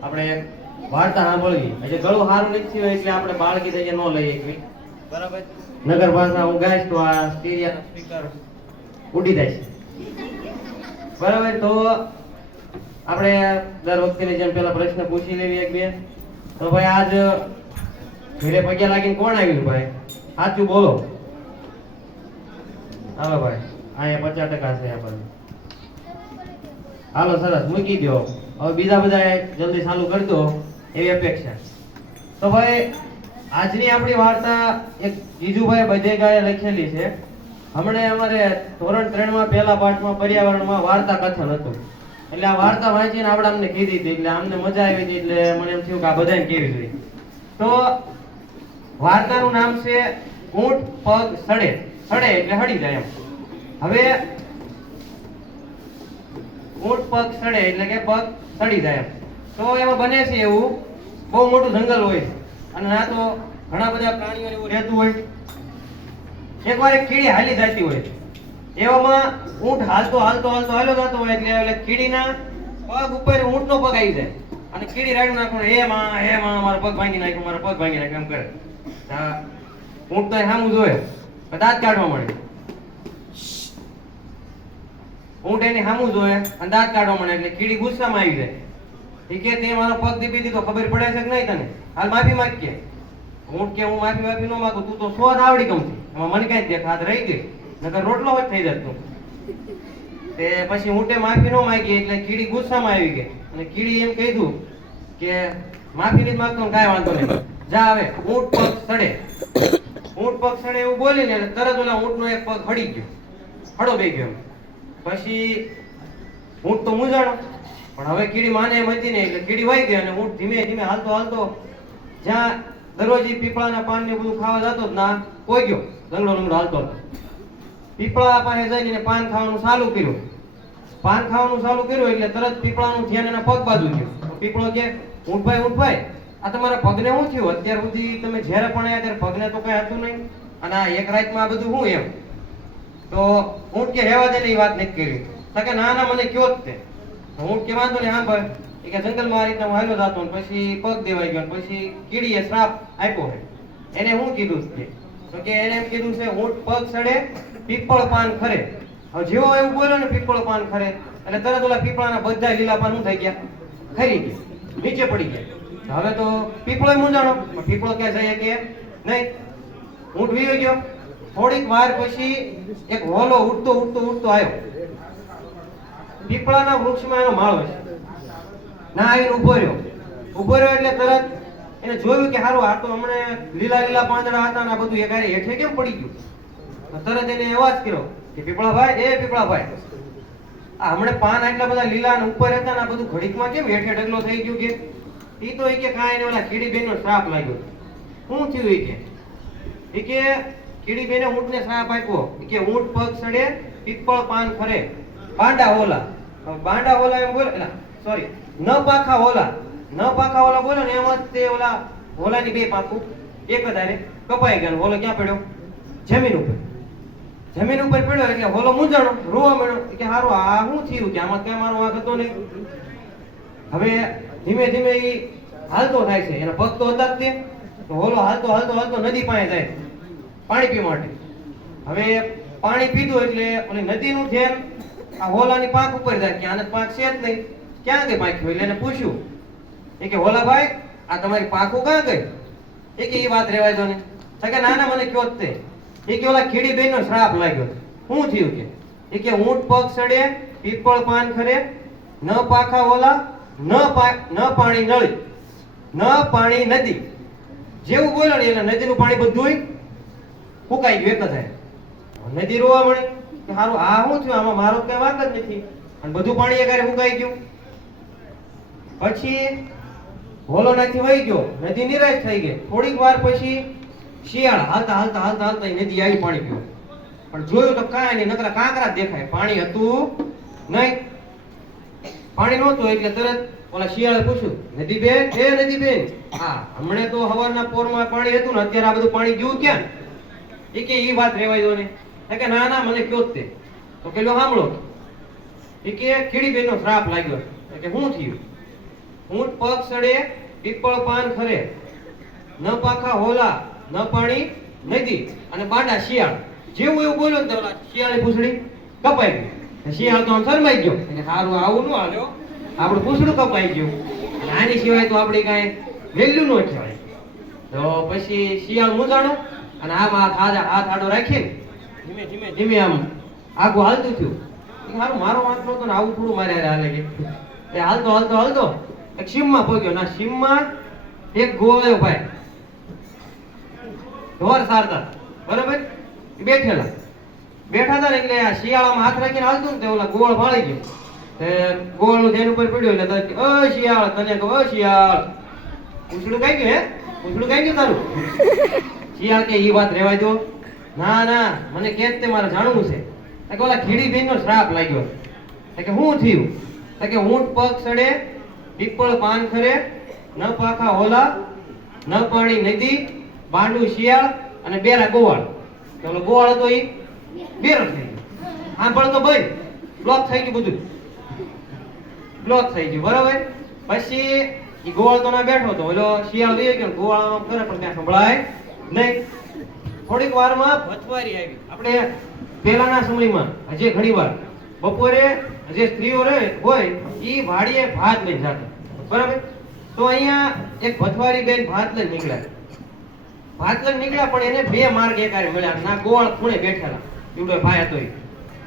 આપણે વાર્તા સાંભળવી એટલે ગળું સારું નથી થયું એટલે આપણે બાળકી તરીકે ન લઈએ એકવી બરાબર નગર ભાષા હું ગાઈશ તો આ સ્ટીરિયાનો સ્પીકર ઉડી જાય છે બરાબર તો આપણે દર વખતેની જેમ પેલા પ્રશ્ન પૂછી લેવી એક બે તો ભાઈ આજ ઘરે પગ્યા લાગીને કોણ આવ્યું ભાઈ સાચું બોલો હાલો ભાઈ અહીંયા 50% છે આપણને હાલો સરસ મૂકી દો હવે બીજા બધા જલ્દી ચાલુ કરી દો એવી અપેક્ષા તો ભાઈ આજની આપણી વાર્તા એક જીજુભાઈ બધેગાએ લખેલી છે હમણે અમારે ધોરણ 3 માં પહેલા પાઠમાં પર્યાવરણમાં વાર્તા કથન હતું એટલે આ વાર્તા વાંચીને આપણે અમને કીધી હતી એટલે અમને મજા આવી હતી એટલે મને એમ થયું કે આ બધાને કેવી જોઈએ તો વાર્તાનું નામ છે ઊંટ પગ સડે સડે એટલે હળી જાય એમ હવે ઊંટ પગ સડે એટલે કે પગ સડી જાય એમ તો એમાં બને છે એવું બહુ મોટું જંગલ હોય અને ના તો ઘણા બધા પ્રાણીઓ એવું રહેતું હોય એકવાર એક કીડી હાલી જતી હોય એવામાં ઊંટ હાલતો હાલતો હાલતો હાલો જતો હોય એટલે કીડીના પગ ઉપર ઊંટનો પગ આવી જાય અને કીડી રાડું નાખવાનું હે માં મારો પગ ભાંગી નાખ્યો મારો પગ ભાંગી નાખ્યો એમ કરે ઊંટ તો સામું જોવે દાંત કાઢવા મળે ઊંટ એની સામું જોવે અને દાંત કાઢવા મળે એટલે કીડી ગુસ્સામાં આવી જાય એ કે તે મારો પગ દીપી દીધો ખબર પડે છે કે નહીં તને હાલ માફી માંગ કે ઊંટ કે હું માફી ન માંગુ તું તો સ્વાદ આવડી ગયું એમાં મને કઈ દેખ હાથ રહી ગઈ નકર રોટલો જ થઈ જતો તે પછી ઊંટે માફી ન માંગી એટલે કીડી ગુસ્સામાં આવી ગઈ અને કીડી એમ કીધું કે માફી નથી માંગતો ને કાંઈ વાંધો નહીં જા આવે ઊંટ પગ સડે ઊંટ પગ સડે એવું બોલીને તરત ઓલા ઊંટનો એક પગ હળી ગયો હળો બે ગયો પછી ઊંટ તો મૂંઝાણો પણ હવે કીડી માને એમ હતી ને એટલે કીડી વાઈ ગઈ અને ઊંટ ધીમે ધીમે હાલતો હાલતો જ્યાં દરરોજ પીપળાના પાન ને બધું ખાવા જતો જ ના કોઈ ગયો લંગડો લંગડો હાલતો હતો પીપળા પાસે જઈને પાન ખાવાનું ચાલુ કર્યું પાન ખાવાનું ચાલુ કર્યું એટલે તરત પીપળાનું ધ્યાન એના પગ બાજુ ગયું પીપળો કે ઊંટભાઈ આ તમારા પગને શું થયું અત્યાર સુધી તમે જ્યારે પણ આવ્યા ત્યારે પગને તો કઈ હતું નહીં અને આ એક રાતમાં આ બધું શું એમ તો ઊંટ કે રહેવા દે ને એ વાત નથી કરી તો કે ના મને કયો જ તે ઊંટ કે વાંધો નહીં હા ભાઈ એ કે જંગલમાં આ રીતના હું હાલ્યો જતો પછી પગ દેવાઈ ગયો પછી કીડીએ શ્રાપ આપ્યો એને શું કીધું છે તો કે એને એમ કીધું છે ઊંટ પગ સડે પીપળ પાન ખરે હવે જેવો એવું બોલ્યો ને પીપળ પાન ખરે એટલે તરત ઓલા પીપળાના બધા લીલા પાન શું થઈ ગયા ખરી ગયા નીચે પડી ગયા હવે તો પીપળો મૂંઝાણો પીપળો ક્યાં જઈએ કે નહીં ઊંટ વીયો ગયો થોડીક વાર પછી એક હોલો ઉડતો આવ્યો પીપળાના વૃક્ષમાં એનો માળો છે ના આવીને ઉભો રહ્યો એટલે તરત એને જોયું કે હારું આ તો હમણે લીલા પાંદડા હતા ને આ બધું એક હેઠે કેમ પડી ગયું તરત એને અવાજ કર્યો કે પીપળાભાઈ આ હમણે પાન આટલા બધા લીલા અને ઉપર હતા ને આ બધું ઘડીકમાં કેમ હેઠે ઢગલો થઈ ગયું કે ઈ તો કે કાંઈ ને ઓલા કીડીબેનનો શ્રાપ લાગ્યો શું થયું એ કે કીડીબેને ઊંટને શ્રાપ આપ્યો કે ઊંટ પગ સડે પીપળ પાન ખરે બાંડા હોલા એમ બોલે સોરી ન પાખા હોલા બોલો ને એમાં તે ઓલા હોલાની બે પાખું એક જ આરે કપાઈ ગયા હોલો ક્યાં પડ્યો જમીન ઉપર પડ્યો એટલે હોલો મૂંઝાણો રોવા મળ્યો કે હારું આ શું થયું કે આમાં કઈ મારો વાંક હતો નહીં હવે ધીમે ધીમે ઈ હાલતો થાય છે એના પગ તો હતા જ તે તો હોલો હાલતો નદી પાસે જાય પાણી પીવા માટે હવે પાણી પીધું એટલે ઓલી નદીનું ધ્યાન આ હોલાની પાંખ ઉપર જાય કે આને પાંખ છે જ નહીં ક્યાં ગઈ પાંખ એટલે એને પૂછ્યું એ કે હોલાભાઈ આ તમારી પાંખો ક્યાં ગઈ એ કે એ વાત રહેવાય દો ને કે ના મને કયો જ તે એ કે ઓલા કીડીબેનનો શ્રાપ લાગ્યો શું થયું કે એ કે ઊંટ પગ સડે પીપળ પાન ખરે ન પાખા હોલા ન પાણી નળી ન પાણી નદી જેવું બોલ્યો ને એટલે નદીનું પાણી બધું ફૂંકાઈ ગયું એક જ નદી રોવા મળે કે હારું આ શું થયું આમાં મારો કઈ વાંક જ નથી અને બધું પાણી એકારે ફૂંકાઈ ગયું પછી હોલો નાથી વહી ગયો નદી નિરાશ થઈ ગઈ થોડીક વાર પછી શિયાળ હાલતા નદી આવી પાણી પીવું પણ જોયું તો કાંઈ નહીં નકરા કાંકરા દેખાય પાણી હતું નહીં પાણી નહોતું એટલે તરત ઓલા શિયાળે પૂછ્યું નદી બેન હા હમણે તો હવારના પોરમાં પાણી હતું ને અત્યારે આ બધું પાણી ગયું ક્યાં એ કે ઈ વાત રહેવાય દો ને કે ના મને કયો જ તે તો પેલો સાંભળો એ કે કીડીબેનનો શ્રાપ લાગ્યો કે શું થયું ઊંટ પગ સડે પીપળ પાન ખરે, ન પાખા હોલા ન પાણી નદી, અને બાંડા શિયાળ. જેવું એવું બોલ્યો ને તો ઓલા શિયાળની પૂંછડી કપાઈ ગઈ. શિયાળ તો આમ શરમાઈ ગયો કે સારું આવું ન હાલ્યો, આપણું પૂંછડું કપાઈ ગયું, અને આની સિવાય તો આપણી કાંઈ વેલ્યુ ન કહેવાય. તો પછી શિયાળ મૂંઝાણો અને આમ હાથ આડો રાખીને ધીમે ધીમે ધીમે આમ આગું હાલતું થયું. સારું મારો વાંક નતો ને આવું થોડું મારે હાલે કે હાલતો હાલતો હાલતો એક સીમમાં પહોંચ્યો. ના સીમમાં એક ગોવાળ્યો ભાઈ ઢોર સારતા, બરાબર, બેઠા હતા ને એટલે આ શિયાળામાં હાથ રાખીને હાલતું ને તે ઓલા ગોળ ભાળી ગયો. ગોળ નું ધ્યાન ઉપર પડ્યું એટલે અ શિયાળ તને કહો શિયાળ પૂછડું કઈ ગયું? પૂછડું કઈ ગયું તારું? શિયાળ કે ઈ વાત રહેવા દો. ના ના મને કે તે મારે જાણવું છે. કે ઓલા ખીડી બેન નો શ્રાપ લાગ્યો. કે શું થયું? કે ઊંટ પગ સડે પીપળ પાન ખરે, ન પાખા હોલા ન પાણી નદી, બાંડું શિયાળ અને બેરા ગોવાળ. ઓલો ગોવાળ હતો ઈ બેરો થઈ ગયો. સાંભળ તો ભાઈ બ્લોક થઈ ગયું, બધું બ્લોક થઈ ગયું, બરાબર. પછી ઈ ગોવાળ તો ના બેઠો હતો, ઓલો શિયાળ વહી ગયો, ગોવાળ કરે પણ ત્યાં સંભળાય નહીં. થોડીક વારમાં ભથવારી આવી. આપણે પહેલાના સમયમાં હજી ઘણી વાર બપોરે જે સ્ત્રીઓ હોય ઈ વાડીએ ભાત લઈને જતા, બરાબર. તો અહીંયા એક ભથવારી બેન ભાત લઈને નીકળ્યા. ભાત લઈને નીકળ્યા પણ એને બે માર્ગ એકારે મળ્યા. ના ગોવાળ ખૂણે બેઠેલા એવડો ભાઈ હતો.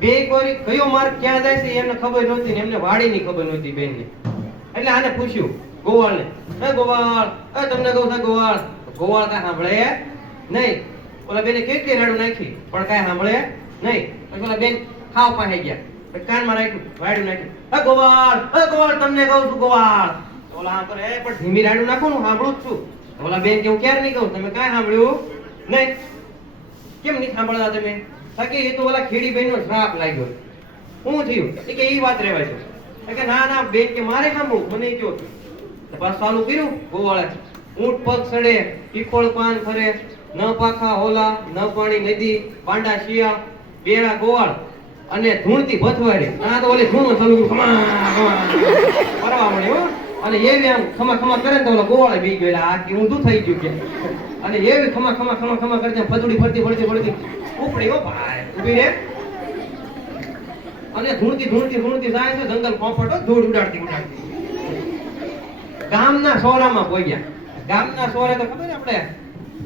બે કોરી કયો માર્ગ ક્યાં જાય છે એમને ખબર નહોતી ને એમને વાડીની ખબર નહોતી બેનને. એટલે આને પૂછ્યું ગોવાળને, એ ગોવાળ, એ તમને કહું છું ગોવાળ. ગોવાળ કાંઈ સાંભળે નહીં. ઓલા બેને કેટલી રાડું નાખી પણ કાંઈ સાંભળે નહીં. પછી ઓલા બેન ખાવ પાસે ગયા, કાનમાં રાખ્યું, વાડું નાખ્યું, એ ગોવાળ તમને કહું છું ગોવાળ. ઓલા આમ કરે, પણ ધીમી રાડું નાખો ને સાંભળું જ છું. ઓલા બેન કે હું ક્યારે નહીં કહું, તમે કાંઈ સાંભળ્યું નહીં? કેમ નહીં સાંભળતા તમે? કે એ તો ઓલા ખેડી બેન નો શ્રાપ લાગ્યો. શું થયું? કે એ વાત રહેવાય છે. કે ના ના બેન કે મારે સાંભળવું, મને કયો. પાછું ચાલુ કર્યું ગોવાળે. ઊંટ પગ સડે પીપળ પાન ખરે, ન પાખા હોલા ન પાણી નદી, બાંડા શિયાળ બેરા ગોવાળ અને ધૂણતી ભથવારી. આ તો ઓલી ધૂણમાં ચાલુ ફરવા મળે હો. અને એવી આમ ખમા ખમા કરે ને તો ઓલા ગોવાળે બી ગયેલા આ કે ઊંધું થઈ ગયું કે. અને એવી ખમા ખમા ખમા ખમા કરતી ફતડી ફરતી ફરતી ફરતી ઉપડી હો ભાઈ, ઉભી રે. અને ધૂણતી જાય છે જંગલ પોપટો ધૂળ ઉડાડતી ગામના સોરામાં પહોંચ્યા. ગામના સોરે તો ખબર આપણે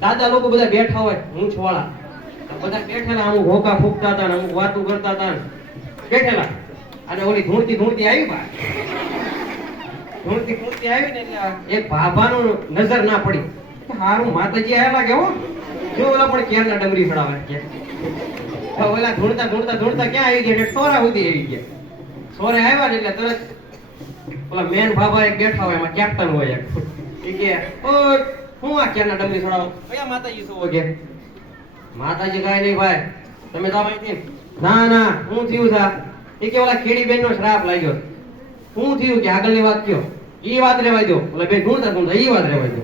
દાદા લોકો બધા બેઠા હોય મૂંછ વાળા, બધા બેઠેલા, અમુક હોકા ફૂંકતા હતા ને અમુક વાતું કરતા હતા બેઠેલા. અને ઓલી ધૂણતી આવી ભાઈ, ધૂણતી આવી ને એટલે એક ભાભાનું નજર ના પડી. હારું માતાજી આયા લાગે હો. જો ઓલા પણ ક્યારના ડમરી ચડાવે કે ઓલા ધૂણતા ક્યાં આવી ગયા? સોરા સુધી આવી ગયા. સોરે આવ્યા ને એટલે તરત ઓલા મેન ભાભા એક બેઠા હોય, એમાં કેપ્ટન હોય એક. એ કે ઓ હું આ ક્યારના ડમરી ચડાવો? કયા માતાજી છો? કે માતાજી કાંઈ નહીં ભાઈ, તમે તો અહીંથી. ના ના હું થયું છે? એ કે ઓલા ખેડી બેન નો શ્રાપ લાગ્યો. શું થયું? કે આગળની વાત કયો. ઈ વાત રેવાય દો. ઓલા બેન ધૂણતા ઈ વાત રેવાય દો.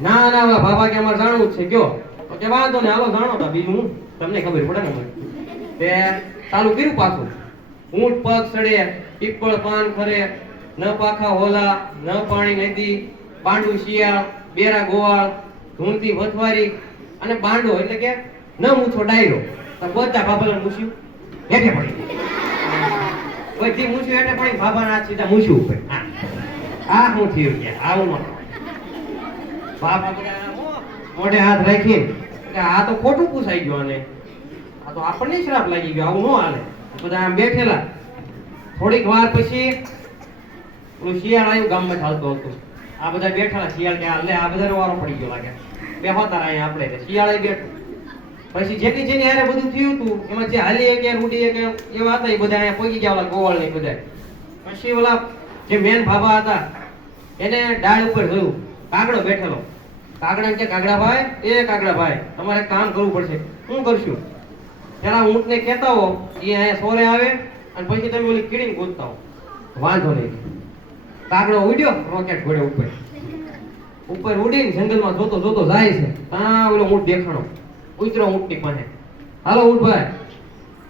ના ના ઓલા બાબા કે અમારે જાણવું જ છે, કયો. કે વાંધો ને હાલો જાણો તા, બીજું હું તમને ખબર પડે ને. મને તે ચાલુ કર્યું પાછું. ઊંટ પગ સડે પીપળ પાન ખરે, ન પાખા હોલા ન પાણી નદી, બાંડું શિયાળ બેરા ગોવાળ ધૂણતી ભથવારી અને બાંડો એટલે કે ન મૂછો ડાયરો. તો બધા બાબાને મૂછ્યું હેઠે પડી, બધી મૂછ્યું હેઠે પડી, બાબાના હાથ સીધા મૂછ્યું ઉપર. આ શું થયું? કે આવું ન બાબા મોઢે હાથ રાખીને કે આ તો ખોટું પૂછાઈ ગયું, અને આ તો આપણને શ્રાપ લાગી ગયો, આવું ન હાલે. બધા આમ બેઠેલા. થોડીક વાર પછી પેલું શિયાળ આવ્યું, ગામમાં ચાલતો હતો. આ બધા બેઠેલા. શિયાળ કે આ બધાનો વારો પડી ગયો લાગે, બેહો તારા અહીંયા આપણે. શિયાળે બેઠું. પછી જેની હારે બધું થયું હતું એમાં જે હાલી કે રૂડી કે એવા હતા એ બધા અહીંયા પહોંચી ગયા ઓલા ગોવાળ ને બધા. પછી ઓલા જે મેન ભાભા હતા એને ડાળ ઉપર જોયું, કાગડો બેઠેલો. કાગડા કે કાગડા ભાઈ તમારે કામ કરવું પડશે. શું કરશું? પેલા ઊંટને કહેતા હો એ અહીંયા સોરે આવે અને પછી તમે ઓલી કીડીને ગોતતા હો. વાંધો નહીં. કાગડો ઉડ્યો રોકેટ ઘોડે ઉપર ઉડીને જંગલમાં જોતો જાય છે. ત્યાં ઓલો ઊંટ દેખાણો, ઉતરો ઊંટની પાસે. હાલો ઊંટ ભાઈ,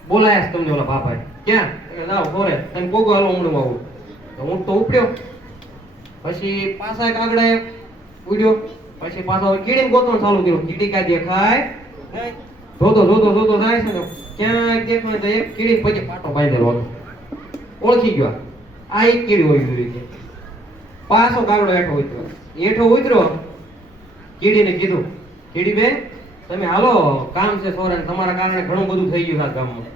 બોલાયા તમને ઓલા બાપાએ. ક્યાં? જાઓ સોરે, તમે કોગો હાલો ઊંડમાં આવું. ઊંટ તો ઉપડ્યો. પછી પાછા કાગડાએ ઉડ્યો, પછી પાછો કીડીને ગોતવાનું ચાલુ કર્યું. કીડી કાંઈ દેખાય નહીં. જોતો જાય છે ને ક્યાંય દેખાય તો એક કીડી પછી પાટો બાંધેલો હતો. ઓળખી ગયો આ એક કીડી હોય ગયું છે. પાછો કાગડો હેઠો ઉતર્યો. કીડીને કીધું, કીડી બેન તમે હાલો, કામ છે સોરાને, તમારા કારણે ઘણું બધું થઈ ગયું આ ગામમાં.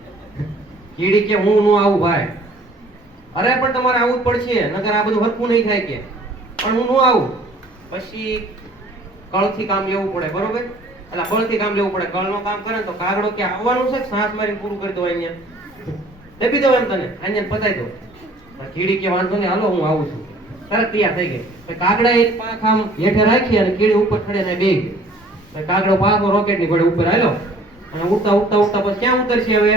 કીડી કે હું નો આવું ભાઈ. અરે પણ તમારે આવવું જ પડશે, નકર આ બધું હરખું નહીં થાય કે. પણ હું નો આવું. પછી કળથી કામ લેવું પડે, બરોબર? એટલે બળથી કામ લેવું પડે. કળનું કામ કરે ને તો કાગડો કે આવવાનું છે, સાંસ મારીને પૂરું કરી દો અહીંયા, દબી દો એમ તને, અહીંયા પતાઈ દો. કીડી કે વાંધો નહીં હાલો હું આવું છું. તરત તૈયાર થઈ ગઈ. કાગડા એક પાંખ આમ હેઠે રાખી અને કીડી ઉપર ખડે ને બે. કાગડો પાછો રોકેટની ઘોડે ઉપર આવ્યો અને ઉડતા પછી ક્યાં ઉતરશે હવે?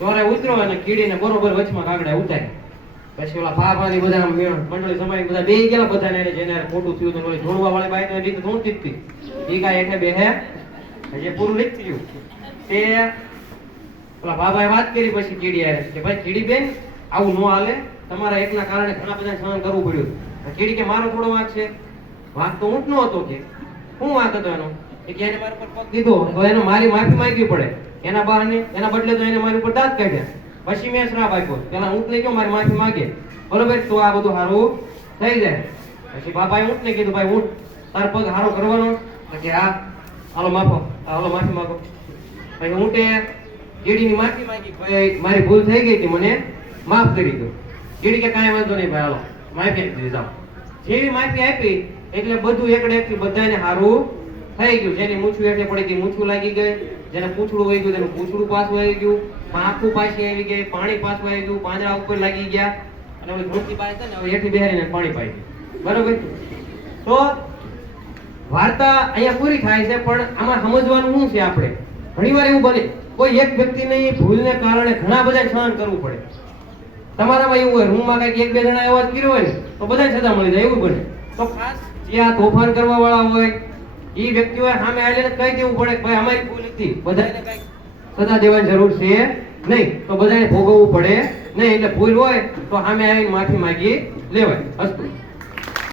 ચોરે ઉતર્યો અને કીડીને બરોબર વચમાં કાગડા ઉતારી. પછી ઓલા ભાભાની બધા મંડળી જમાઈ બધા બેહી ગયા. બધાને જેને ખોટું થયું તો ઓલી જોડવા વાળી બાઈ તો રીત ધૂણતી હતી. ઈ કાંઈ હેઠે બેહે હજી પૂરું નથી થયું. તે ઓલા ભાભાએ વાત કરી પછી કીડી આવે કે ભાઈ કીડી બેન આવું ન હાલે, તમારા એકના કારણે ઘણા બધા સહન કરવું પડ્યું. કીડી કે મારો થોડો વાંક છે. વાંક તો ઊંટ નો હતો કે શું વાંક હતો એનો? કે એને મારા પર પગ દીધો તો એને મારી માફી માંગવી પડે. એના બહાને એના બદલે તો એને મારી ઉપર દાંત કાઢ્યા. પછી મેં શ્રાપ આપ્યો. પેલા ઊંટ ને કહ્યું મારી માફી માંગે, બરોબર? તો આ બધું સારું થઈ જાય. પછી બાપાએ ઊંટ ને કીધું ભાઈ ઊંટ તાર પગ સારો કરવાનો? કે હા, હાલો માફી માંગો. પછી ઊંટે કીડીની માફી માંગી, ભાઈ મારી ભૂલ થઈ ગઈ હતી, મને માફ કરી દો. કીડી કે કાંઈ વાંધો નહીં ભાઈ, હાલો માફી આપી દીધી. જાઓ. જેવી માફી આપી એટલે બધું એકડેથી બધાને સારું થઈ ગયું. જેની મૂછું એટલે પડી ગઈ મૂછું લાગી ગઈ, જેને પૂંછડું વહી ગયું તેનું પૂંછડું પાછું આવી ગયું, આંખું પાછી આવી ગઈ, પાણી પાછું આવી ગયું, પાંદડા ઉપર લાગી ગયા અને ઓલી મૂર્તિ પાસે છે ને હવે હેઠી બેહારીને પાણી પાઈ ગયું. બરોબર? તો વાર્તા અહીંયા પૂરી થાય છે, પણ આમાં સમજવાનું શું છે? આપણે ઘણીવાર એવું બને કોઈ એક વ્યક્તિની ભૂલને કારણે ઘણા બધા સહન કરવું પડે. તમારામાં એવું હોય, રૂમમાં કઈક એક બે જણા એવા જ કર્યો હોય ને તો બધાને સજા મળી જાય, એવું બને. તો ખાસ જે આ તોફાન કરવા વાળા હોય એ વ્યક્તિઓએ સામે આવીને કહી દેવું પડે કે ભાઈ અમારી ભૂલ હતી, બધાને કઈક સજા દેવાની જરૂર છે નહીં, તો બધાને ભોગવવું પડે નહીં. એટલે ભૂલ હોય તો સામે આવીને માફી માંગી લેવાય. અસ્તુ.